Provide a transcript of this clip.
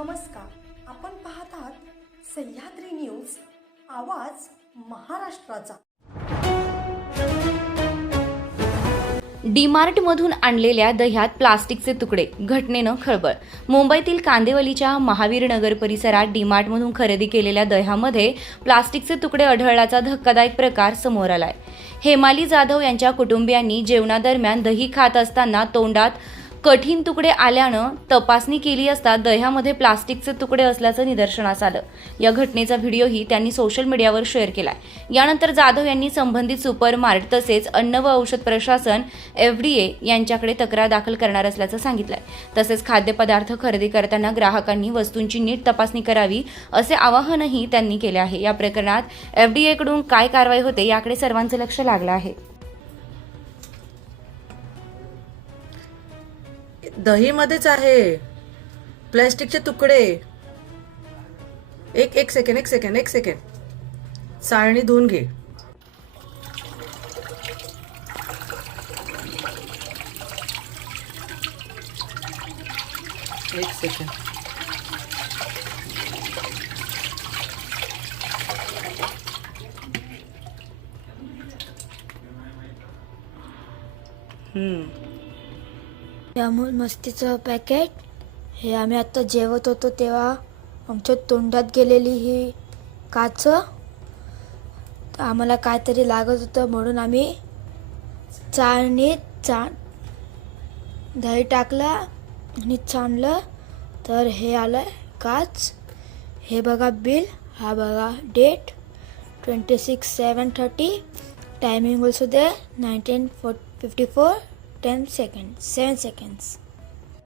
नमस्कार, आपण पाहत आहात सह्याद्री न्यूज, आवाज महाराष्ट्राचा। डीमार्टमधून आणलेल्या दह्यात प्लास्टिकचे तुकडे, घटनेनं खळबळ। मुंबईतील कांदिवलीच्या महावीर नगर परिसरात डीमार्टमधून खरेदी केलेल्या दह्यामध्ये प्लास्टिकचे तुकडे आढळल्याचा धक्कादायक प्रकार समोर आलाय। हेमाली जाधव यांच्या कुटुंबियांनी जेवणादरम्यान दही खात असताना तोंडात कठीण तुकडे आल्यानं तपासणी केली असता दह्यामध्ये प्लास्टिकचे तुकडे असल्याचं निदर्शनास आलं। या घटनेचा व्हिडिओही त्यांनी सोशल मीडियावर शेअर केलाय। यानंतर जाधव यांनी संबंधित सुपरमार्केट तसेच अन्न व औषध प्रशासन FDA यांच्याकडे तक्रार दाखल करणार असल्याचं सांगितलंय। तसेच खाद्यपदार्थ खरेदी करताना ग्राहकांनी वस्तूंची नीट तपासणी करावी असे आवाहनही त्यांनी केले आहे। या प्रकरणात FDA कडून काय कारवाई होते याकडे सर्वांचे लक्ष लागलं आहे। दही मध्येच आहे प्लास्टिकचे तुकडे। एक सेकंड चाळणी धुवून घे। एक सेकंड। अमूल मस्तीचं पॅकेट हे आम्ही आता जेवत होतो तेव्हा आमच्या तोंडात गेलेली ही काच, आम्हाला काहीतरी लागत होतं म्हणून आम्ही चाळणीत दही टाकलं आणि छानलं तर हे आलं काच। हे बघा बिल, हा बघा डेट 26/7/30, टायमिंग ऑल्सो दे 19:54 10 seconds 7 seconds।